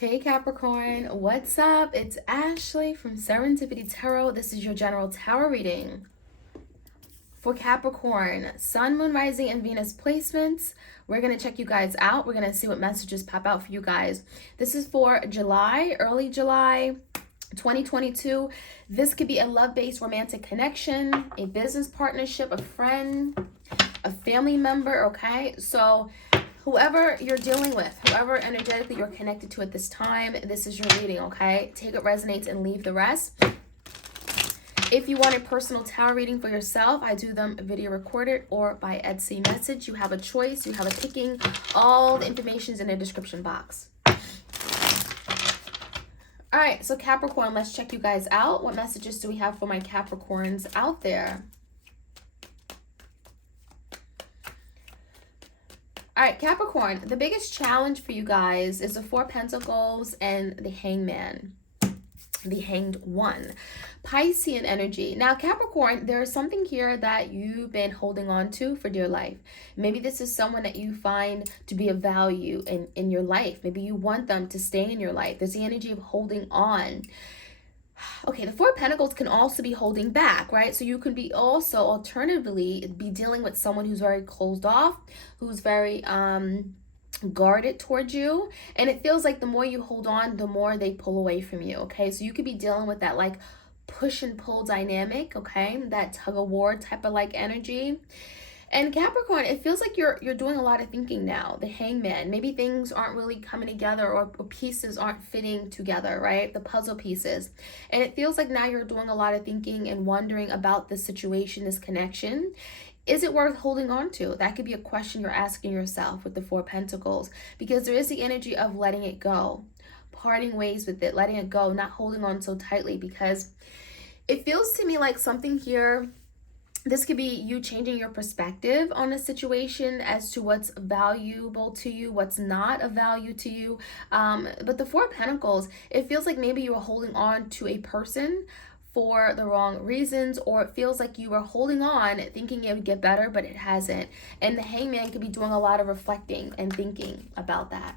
Hey Capricorn, what's up? It's Ashley from Serendipity Tarot. This is your general tarot reading for Capricorn, Sun, Moon, Rising, and Venus placements. We're going to check you guys out. We're going to see what messages pop out for you guys. This is for July, early July 2022. This could be a love-based romantic connection, a business partnership, a friend, a family member, okay? So whoever you're dealing with, whoever energetically you're connected to at this time, this is your reading, okay? Take what resonates and leave the rest. If you want a personal tarot reading for yourself, I do them video recorded or by Etsy message. You have a choice. You have a picking. All the information is in the description box. All right, so Capricorn, let's check you guys out. What messages do we have for my Capricorns out there? All right, Capricorn, the biggest challenge for you guys is the Four of Pentacles and the Hangman, the Hanged One. Piscean energy. Now, Capricorn, there is something here that you've been holding on to for dear life. Maybe this is someone that you find to be of value in your life. Maybe you want them to stay in your life. There's the energy of holding on. Okay, the Four of Pentacles can also be holding back, right? So you could be also alternatively be dealing with someone who's very closed off, who's very guarded towards you, and it feels like the more you hold on, the more they pull away from you. Okay, so you could be dealing with that like push and pull dynamic, okay, that tug of war type of like energy. And Capricorn, it feels like you're doing a lot of thinking now. The Hangman, maybe things aren't really coming together, or pieces aren't fitting together, right? The puzzle pieces. And it feels like now you're doing a lot of thinking and wondering about this situation, this connection. Is it worth holding on to? That could be a question you're asking yourself with the Four of Pentacles, because there is the energy of letting it go, parting ways with it, letting it go, not holding on so tightly, because it feels to me like something here, this could be you changing your perspective on a situation as to what's valuable to you, what's not of value to you. But the Four of Pentacles, it feels like maybe you were holding on to a person for the wrong reasons, or it feels like you were holding on thinking it would get better, but it hasn't. And the Hangman could be doing a lot of reflecting and thinking about that.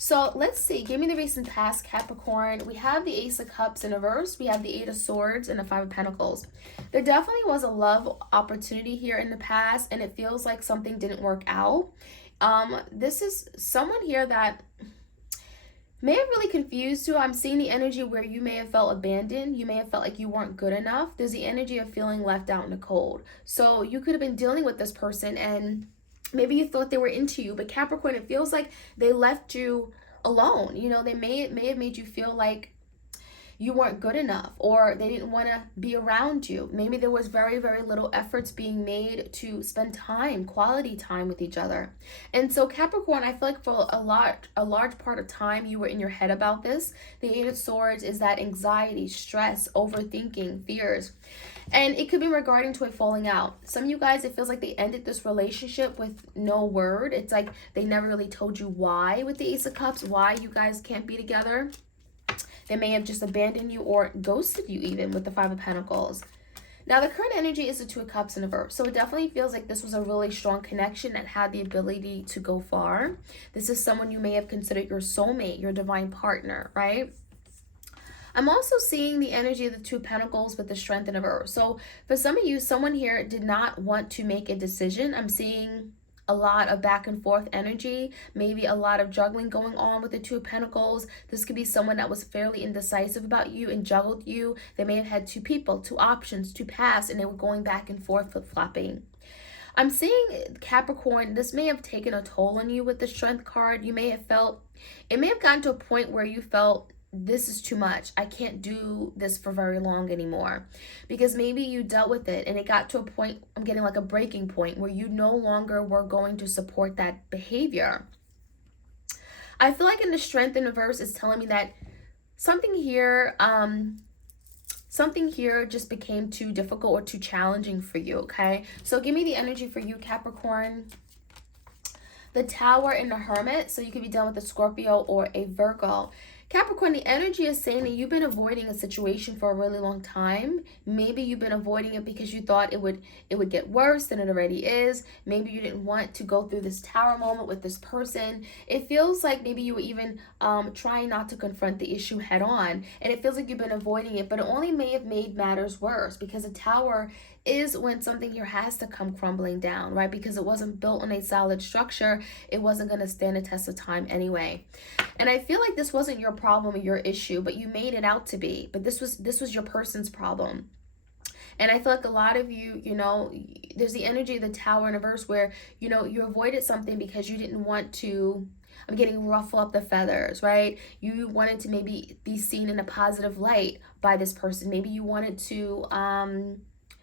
So let's see, give me the recent past, Capricorn. We have the Ace of Cups in reverse. We have the Eight of Swords and the Five of Pentacles. There definitely was a love opportunity here in the past, and it feels like something didn't work out. This is someone here that may have really confused you. I'm seeing the energy where you may have felt abandoned. You may have felt like you weren't good enough. There's the energy of feeling left out in the cold. So you could have been dealing with this person and maybe you thought they were into you, but Capricorn, it feels like they left you alone. You know, they may have made you feel like you weren't good enough, or they didn't want to be around you. Maybe there was very, very little efforts being made to spend time, quality time with each other. And so Capricorn, I feel like for a large part of time, you were in your head about this. The Eight of Swords is that anxiety, stress, overthinking, fears. And it could be regarding to a falling out. Some of you guys, it feels like they ended this relationship with no word. It's like they never really told you why with the Ace of Cups, why you guys can't be together. They may have just abandoned you or ghosted you even with the Five of Pentacles. Now, the current energy is the Two of Cups in reverse. So it definitely feels like this was a really strong connection that had the ability to go far. This is someone you may have considered your soulmate, your divine partner, right? I'm also seeing the energy of the Two of Pentacles with the Strength in reverse. So for some of you, someone here did not want to make a decision. I'm seeing a lot of back and forth energy, maybe a lot of juggling going on with the Two of Pentacles. This could be someone that was fairly indecisive about you and juggled you. They may have had two people, two options, two paths, and they were going back and forth, flip-flopping. I'm seeing Capricorn, this may have taken a toll on you with the Strength card. You may have felt, it may have gotten to a point where you felt, this is too much. I can't do this for very long anymore, because maybe you dealt with it and it got to a point, I'm getting like a breaking point, where you no longer were going to support that behavior. I feel like in the Strength in reverse is telling me that something here just became too difficult or too challenging for you. Okay, so give me the energy for you, Capricorn. The Tower and the Hermit. So you could be dealing with a Scorpio or a Virgo. Capricorn, the energy is saying that you've been avoiding a situation for a really long time. Maybe you've been avoiding it because you thought it would get worse than it already is. Maybe you didn't want to go through this tower moment with this person. It feels like maybe you were even trying not to confront the issue head on. And it feels like you've been avoiding it, but it only may have made matters worse, because a tower is when something here has to come crumbling down, right? Because it wasn't built on a solid structure. It wasn't going to stand the test of time anyway. And I feel like this wasn't your problem or your issue, but you made it out to be. But this was your person's problem. And I feel like a lot of you, there's the energy of the tower in a verse where, you avoided something because you didn't want to, I'm getting ruffle up the feathers, right? You wanted to maybe be seen in a positive light by this person. Maybe you wanted to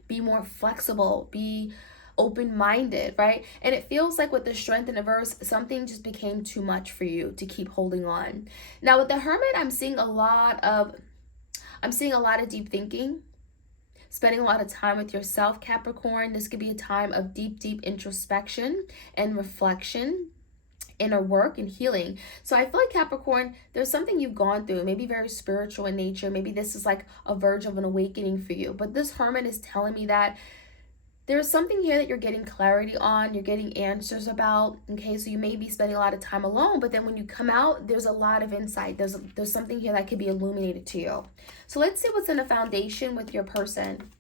be more flexible, be open-minded, right? And it feels like with the Strength in the verse, something just became too much for you to keep holding on. Now with the Hermit, I'm seeing a lot of deep thinking, spending a lot of time with yourself, Capricorn. This could be a time of deep introspection and reflection, inner work and healing. So I feel like Capricorn, there's something you've gone through, maybe very spiritual in nature. Maybe this is like a verge of an awakening for you. But this Hermit is telling me that there's something here that you're getting clarity on, you're getting answers about. Okay, so you may be spending a lot of time alone, but then when you come out, there's a lot of insight. There's something here that could be illuminated to you. So let's see what's in the foundation with your person.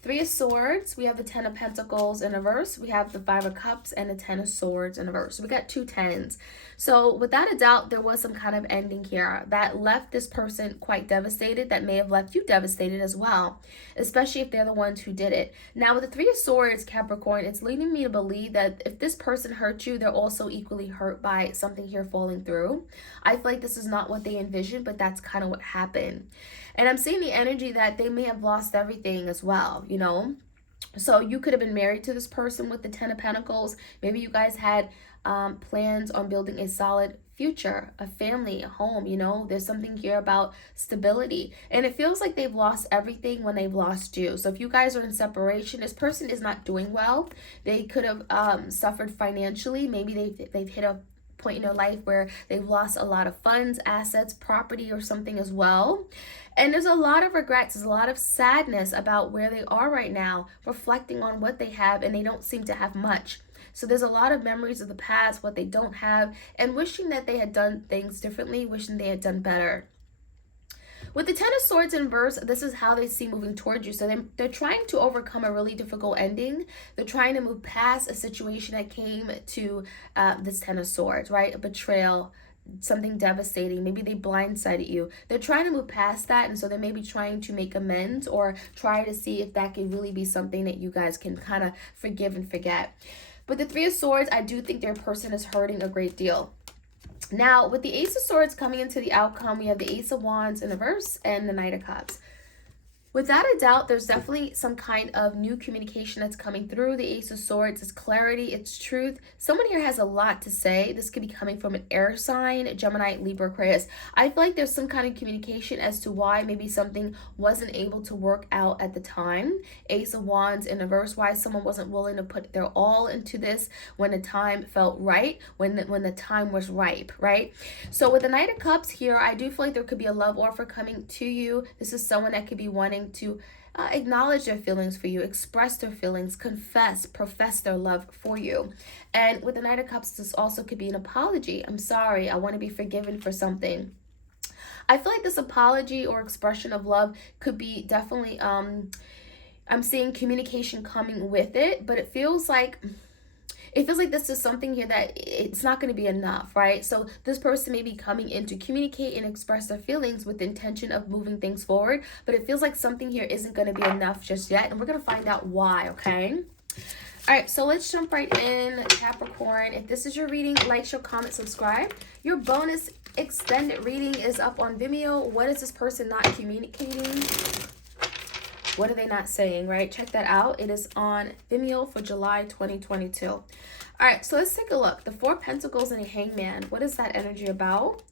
Three of Swords, we have the Ten of Pentacles in reverse, we have the Five of Cups and the Ten of Swords in reverse. So we got two tens. So without a doubt, there was some kind of ending here that left this person quite devastated, that may have left you devastated as well, especially if they're the ones who did it. Now with the Three of Swords, Capricorn, it's leading me to believe that if this person hurt you, they're also equally hurt by something here falling through. I feel like this is not what they envisioned, but that's kind of what happened. And I'm seeing the energy that they may have lost everything as well, So you could have been married to this person with the Ten of Pentacles. Maybe you guys had plans on building a solid future, a family, a home, There's something here about stability. And it feels like they've lost everything when they've lost you. So if you guys are in separation, this person is not doing well. They could have suffered financially. Maybe they've hit a point in their life where they've lost a lot of funds, assets, property, or something as well. And there's a lot of regrets, there's a lot of sadness about where they are right now, reflecting on what they have, and they don't seem to have much. So there's a lot of memories of the past, what they don't have, and wishing that they had done things differently, wishing they had done better. With the Ten of Swords in verse, this is how they see moving towards you. So they're trying to overcome a really difficult ending. They're trying to move past a situation that came to this Ten of Swords, right? A betrayal, something devastating. Maybe they blindsided you. They're trying to move past that, and so they may be trying to make amends or try to see if that could really be something that you guys can kind of forgive and forget. But the Three of Swords, I do think their person is hurting a great deal. Now, with the Ace of Swords coming into the outcome, we have the Ace of Wands in reverse and the Knight of Cups. Without a doubt, there's definitely some kind of new communication that's coming through. The Ace of Swords is clarity, it's truth. Someone here has a lot to say. This could be coming from an air sign, Gemini, Libra, Aquarius. I feel like there's some kind of communication as to why maybe something wasn't able to work out at the time. Ace of Wands in reverse, why someone wasn't willing to put their all into this when the time felt right, when the time was ripe, right? So with the Knight of Cups here, I do feel like there could be a love offer coming to you. This is someone that could be wanting to acknowledge their feelings for you, express their feelings, confess, profess their love for you. And with the Knight of Cups, this also could be an apology. I'm sorry, I want to be forgiven for something. I feel like this apology or expression of love could be definitely, I'm seeing communication coming with it, but it feels like this is something here that it's not going to be enough, right? So this person may be coming in to communicate and express their feelings with the intention of moving things forward, but it feels like something here isn't going to be enough just yet, and we're going to find out why, okay? All right, so let's jump right in, Capricorn. If this is your reading, like, share, comment, subscribe. Your bonus extended reading is up on Vimeo. What is this person not communicating? What are they not saying, right? Check that out. It is on Vimeo for July 2022. All right, so let's take a look. The Four of Pentacles and a Hangman. What is that energy about?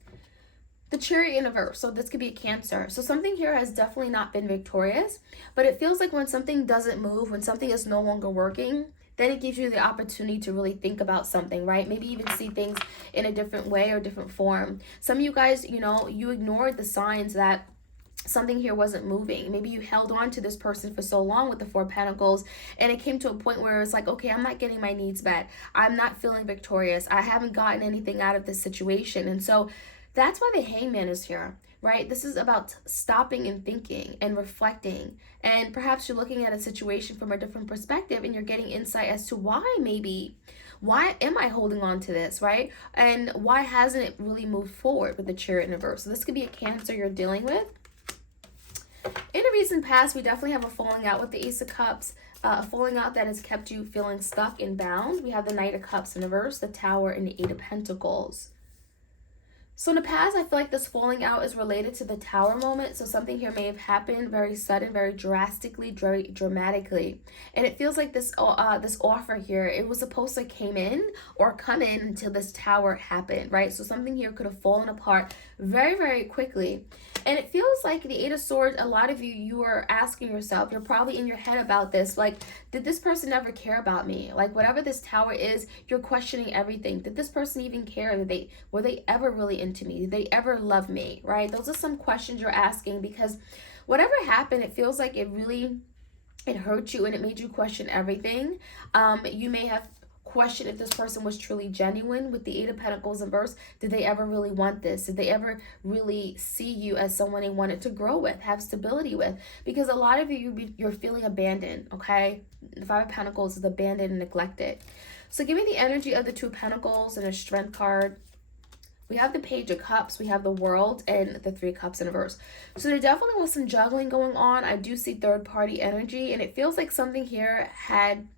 The Chariot in reverse. So this could be a Cancer. So something here has definitely not been victorious, but it feels like when something doesn't move, when something is no longer working, then it gives you the opportunity to really think about something, right? Maybe even see things in a different way or different form. Some of you guys, you know, you ignored the signs that something here wasn't moving. Maybe you held on to this person for so long with the Four of Pentacles, and it came to a point where it's like, okay, I'm not getting my needs met. I'm not feeling victorious. I haven't gotten anything out of this situation. And so that's why the Hangman is here, right? This is about stopping and thinking and reflecting. And perhaps you're looking at a situation from a different perspective, and you're getting insight as to why am I holding on to this, right? And why hasn't it really moved forward with the Chariot in reverse? So this could be a Cancer you're dealing with. In a recent past, we definitely have a falling out with the Ace of Cups, a falling out that has kept you feeling stuck and bound. We have the Knight of Cups in reverse, the Tower, and the Eight of Pentacles. So in the past, I feel like this falling out is related to the Tower moment. So something here may have happened very sudden, very drastically, very dramatically. And it feels like this offer here, it was supposed to come in until this Tower happened, right? So something here could have fallen apart very, very quickly. And it feels like the Eight of Swords, a lot of you are asking yourself, you're probably in your head about this, like, did this person ever care about me? Like, whatever this Tower is, you're questioning everything. Did this person even care? Were they ever really into me? Did they ever love me, right? Those are some questions you're asking, because whatever happened, it feels like it hurt you and it made you question everything. You may have question if this person was truly genuine with the Eight of Pentacles in reverse. Did they ever really want this? Did they ever really see you as someone they wanted to grow with, have stability with? Because a lot of you're feeling abandoned, okay? The Five of Pentacles is abandoned and neglected. So give me the energy of the Two of Pentacles and a Strength card. We have the Page of Cups, we have the World, and the Three of Cups in reverse. So there definitely was some juggling going on. I do see third-party energy, and it feels like something here had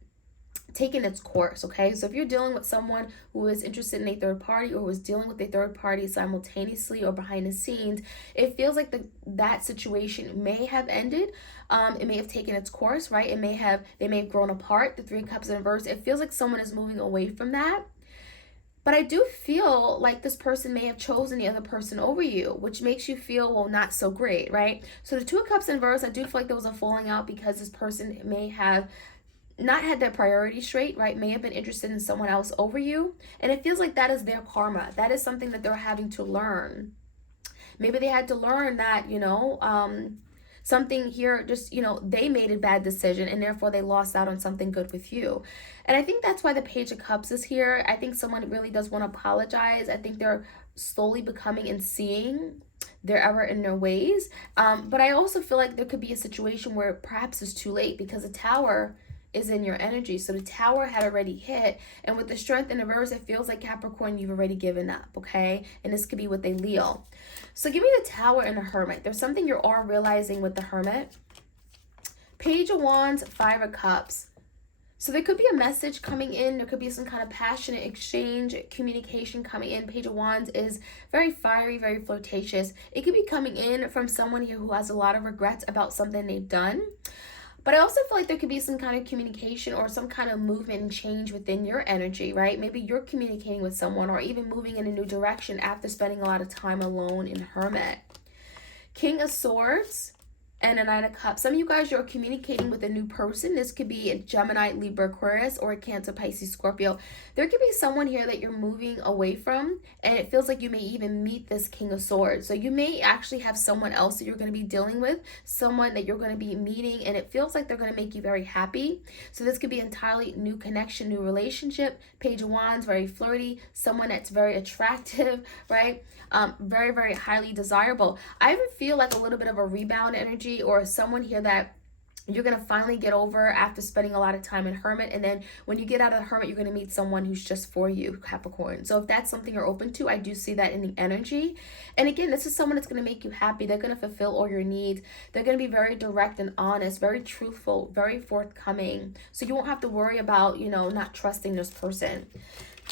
taken its course, okay? So if you're dealing with someone who is interested in a third party, or was dealing with a third party simultaneously or behind the scenes, it feels like that situation may have ended. It may have taken its course, right? They may have grown apart. The Three of Cups in reverse, it feels like someone is moving away from that. But I do feel like this person may have chosen the other person over you, which makes you feel, well, not so great, right? So the Two of Cups in reverse, I do feel like there was a falling out because this person may have not had their priorities straight, right? May have been interested in someone else over you. And it feels like that is their karma. That is something that they're having to learn. Maybe they had to learn that, something here just, they made a bad decision and therefore they lost out on something good with you. And I think that's why the Page of Cups is here. I think someone really does want to apologize. I think they're slowly becoming and seeing their error in their ways. But I also feel like there could be a situation where perhaps it's too late, because the Tower is in your energy. So the Tower had already hit, and with the Strength in reverse, it feels like, Capricorn, you've already given up, okay? And this could be with a Leo. So give me the Tower and the Hermit. There's something you're all realizing with the Hermit. Page of Wands, Five of Cups. So there could be a message coming in. There could be some kind of passionate exchange, communication coming in. Page of Wands is very fiery, very flirtatious. It could be coming in from someone here who has a lot of regrets about something they've done. But I also feel like there could be some kind of communication or some kind of movement and change within your energy, right? Maybe you're communicating with someone or even moving in a new direction after spending a lot of time alone in Hermit. King of Swords and a Nine of Cups. Some of you guys, you're communicating with a new person. This could be a Gemini, Libra, Aquarius, or a Cancer, Pisces, Scorpio. There could be someone here that you're moving away from, and it feels like you may even meet this King of Swords. So you may actually have someone else that you're going to be dealing with, someone that you're going to be meeting, and it feels like they're going to make you very happy. So this could be entirely new connection, new relationship. Page of Wands, very flirty, someone that's very attractive, right? Very, very highly desirable. I even feel like a little bit of a rebound energy, or someone here that you're going to finally get over after spending a lot of time in Hermit. And then when you get out of the Hermit, you're going to meet someone who's just for you, Capricorn. So if that's something you're open to, I do see that in the energy. And again, this is someone that's going to make you happy. They're going to fulfill all your needs. They're going to be very direct and honest, very truthful, very forthcoming. So you won't have to worry about, not trusting this person.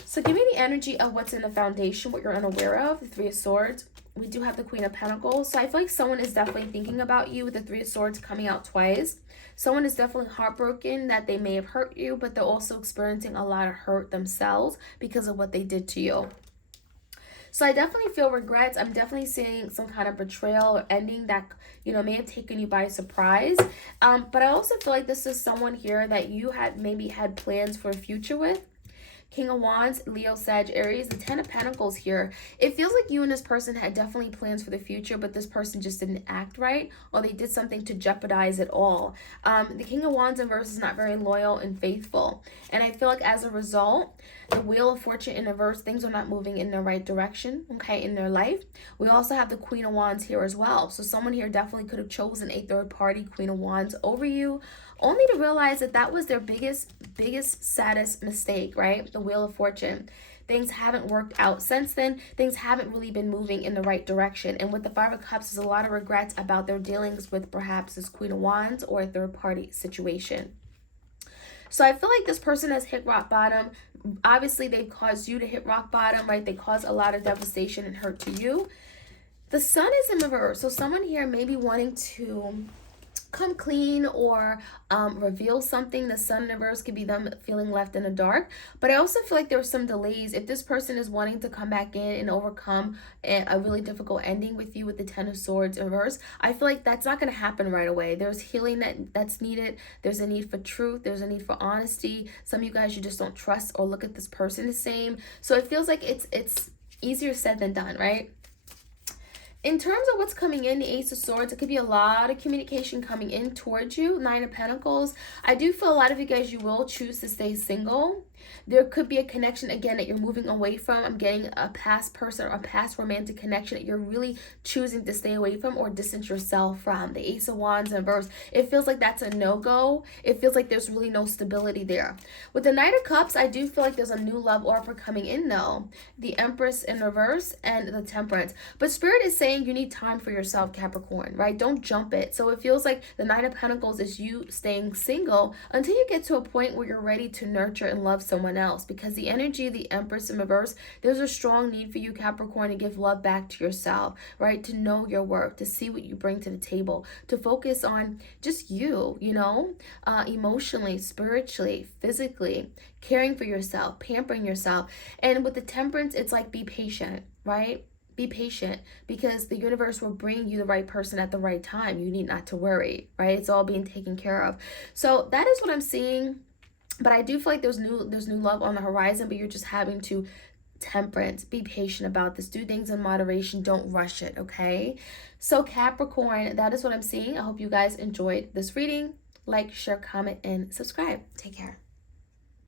So give me the energy of what's in the foundation, what you're unaware of, the Three of Swords. We do have the Queen of Pentacles. So I feel like someone is definitely thinking about you with the Three of Swords coming out twice. Someone is definitely heartbroken that they may have hurt you, but they're also experiencing a lot of hurt themselves because of what they did to you. So I definitely feel regrets. I'm definitely seeing some kind of betrayal or ending that, may have taken you by surprise. But I also feel like this is someone here that you had maybe had plans for a future with. King of Wands, Leo, Sag, Aries, the Ten of Pentacles here. It feels like you and this person had definitely plans for the future, but this person just didn't act right, or they did something to jeopardize it all. The King of Wands in reverse is not very loyal and faithful. And I feel like as a result, the Wheel of Fortune in reverse, things are not moving in the right direction, okay, in their life. We also have the Queen of Wands here as well. So someone here definitely could have chosen a third party Queen of Wands over you, only to realize that that was their biggest, saddest mistake, right? The Wheel of Fortune. Things haven't worked out since then. Things haven't really been moving in the right direction. And with the Five of Cups, there's a lot of regrets about their dealings with perhaps this Queen of Wands or a third party situation. So I feel like this person has hit rock bottom. Obviously, they've caused you to hit rock bottom, right? They caused a lot of devastation and hurt to you. The Sun is in reverse. So someone here may be wanting to come clean or reveal something. The Sun in reverse could be them feeling left in the dark. But I also feel like there are some delays. If this person is wanting to come back in and overcome a really difficult ending with you with the Ten of Swords in reverse, I feel like that's not going to happen right away. There's healing that's needed. There's a need for truth. There's a need for honesty. Some of you guys, you just don't trust or look at this person the same. So it feels like it's easier said than done, right? In terms of what's coming in, the Ace of Swords, it could be a lot of communication coming in towards you. Nine of Pentacles. I do feel a lot of you guys, you will choose to stay single. There could be a connection, again, that you're moving away from. I'm getting a past person or a past romantic connection that you're really choosing to stay away from or distance yourself from. The Ace of Wands in reverse, it feels like that's a no-go. It feels like there's really no stability there. With the Knight of Cups, I do feel like there's a new love offer coming in, though. The Empress in reverse and the Temperance. But Spirit is saying you need time for yourself, Capricorn, right? Don't jump it. So it feels like the Nine of Pentacles is you staying single until you get to a point where you're ready to nurture and love someone else, because the energy of the Empress in reverse, there's a strong need for you, Capricorn, to give love back to yourself, right? To know your worth, to see what you bring to the table, to focus on just you, emotionally, spiritually, physically, caring for yourself, pampering yourself. And with the Temperance, it's like be patient, right? Be patient, because the universe will bring you the right person at the right time. You need not to worry, right? It's all being taken care of. So that is what I'm seeing. But I do feel like there's new love on the horizon, but you're just having to Temperance, be patient about this. Do things in moderation. Don't rush it, okay? So Capricorn, that is what I'm seeing. I hope you guys enjoyed this reading. Like, share, comment, and subscribe. Take care.